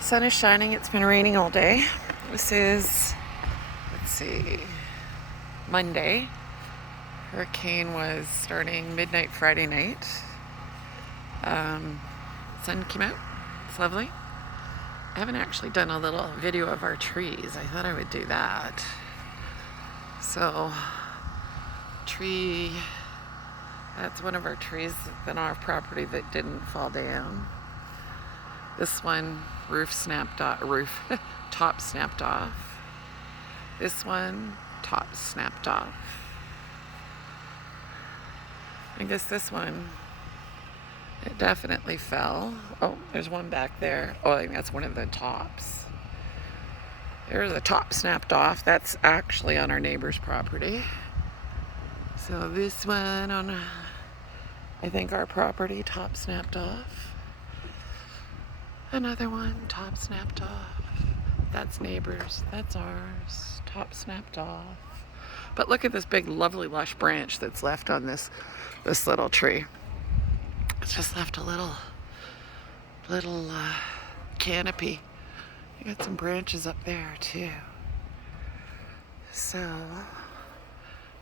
Sun is shining. It's been raining all day. This is, let's see, Monday. Hurricane was starting midnight Friday night. Sun came out. It's lovely. I haven't actually done a little video of our trees. I thought I would do that. So, tree, that's one of our trees on our property that didn't fall down. This one, top snapped off. This one, top snapped off. I guess this one, it definitely fell. Oh, there's one back there. Oh, I think that's one of the tops. There's a top snapped off. That's actually on our neighbor's property. So this one on, I think, our property, top snapped off. Another one, top snapped off. That's neighbors. That's ours. Top snapped off. But look at this big, lovely, lush branch that's left on this little tree. It's just left a little canopy. You got some branches up there too. So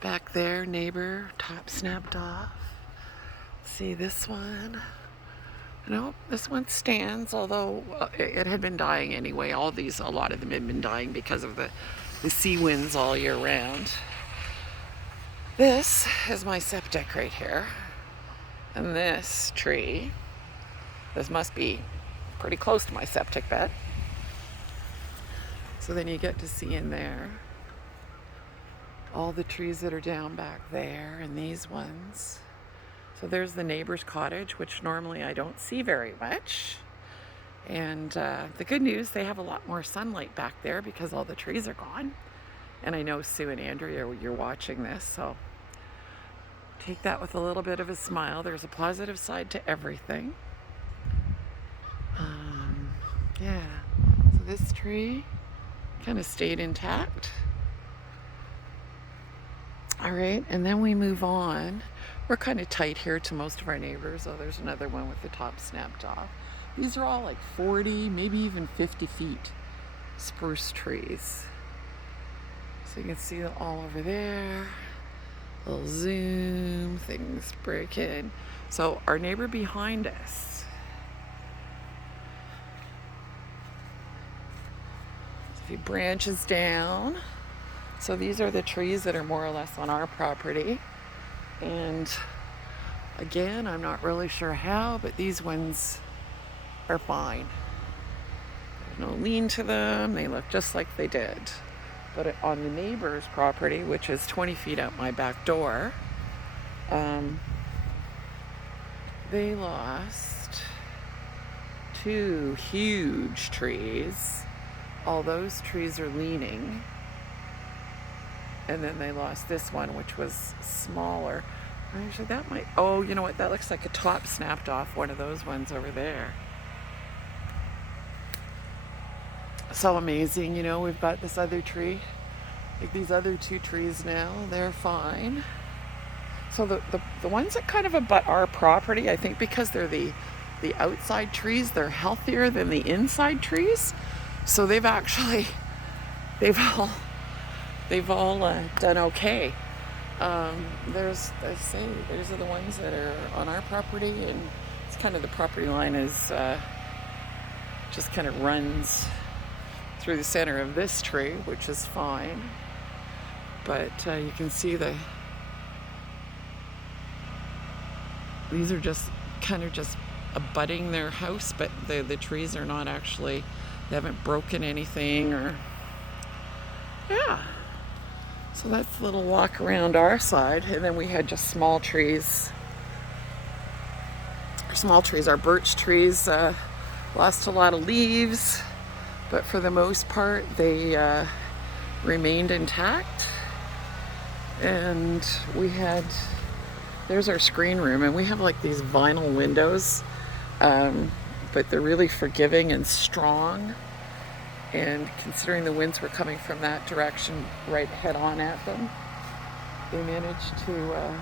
back there, neighbor, top snapped off. See this one? No, this one stands, although it had been dying anyway. A lot of them had been dying because of the sea winds all year round. This is my septic right here. And this tree, this must be pretty close to my septic bed. So then you get to see in there all the trees that are down back there and these ones. So there's the neighbor's cottage, which normally I don't see very much. And the good news, they have a lot more sunlight back there because all the trees are gone. And I know Sue and Andrea, you're watching this, so take that with a little bit of a smile. There's a positive side to everything. Yeah, so this tree kind of stayed intact. All right, and then we move on. We're kind of tight here to most of our neighbors. Oh, there's another one with the top snapped off. These are all like 40, maybe even 50 feet spruce trees. So you can see it all over there. Little zoom, things breaking. So our neighbor behind us, a few branches down. So these are the trees that are more or less on our property. And again, I'm not really sure how, but these ones are fine. There's no lean to them. They look just like they did. But on the neighbor's property, which is 20 feet out my back door, they lost two huge trees. All those trees are leaning. And then they lost this one, which was smaller. Actually, that might, oh, you know what? That looks like a top snapped off one of those ones over there. So amazing, you know, we've got this other tree. Like these other two trees now, they're fine. So the ones that kind of abut our property, I think because they're the outside trees, they're healthier than the inside trees. So they've all done okay. Those are the ones that are on our property, and it's kind of the property line is just kind of runs through the center of this tree, which is fine. But you can see these are just kind of just abutting their house, but the trees are not actually, they haven't broken anything or, yeah. So that's a little walk around our side. And then we had just small trees. Our birch trees lost a lot of leaves, but for the most part, they remained intact. And there's our screen room, and we have like these vinyl windows, but they're really forgiving and strong. And considering the winds were coming from that direction right head on at them, they managed to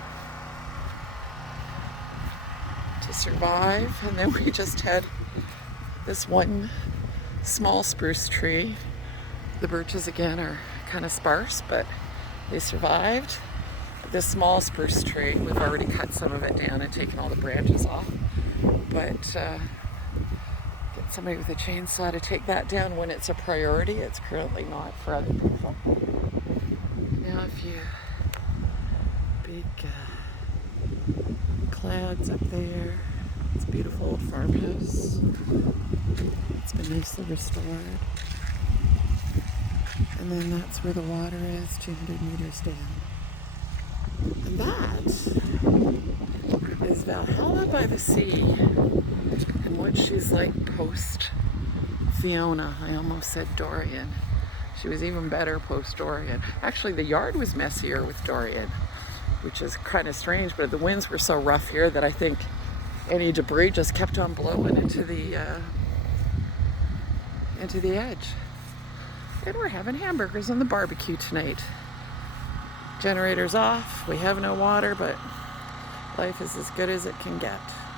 survive. And then we just had this one small spruce tree. The birches again are kind of sparse, but they survived. But this small spruce tree, we've already cut some of it down and taken all the branches off. But get somebody with a chainsaw to take that down when it's a priority. It's currently not for other people. Now if you big clouds up there. It's a beautiful old farmhouse. It's been nicely restored. And then that's where the water is, 200 meters down. And that is Valhalla by the sea. And what she's like post Fiona. I almost said Dorian. She was even better post Dorian. Actually, the yard was messier with Dorian, which is kind of strange, but the winds were so rough here that I think any debris just kept on blowing into the edge. And we're having hamburgers on the barbecue tonight. Generator's off, we have no water, but life is as good as it can get.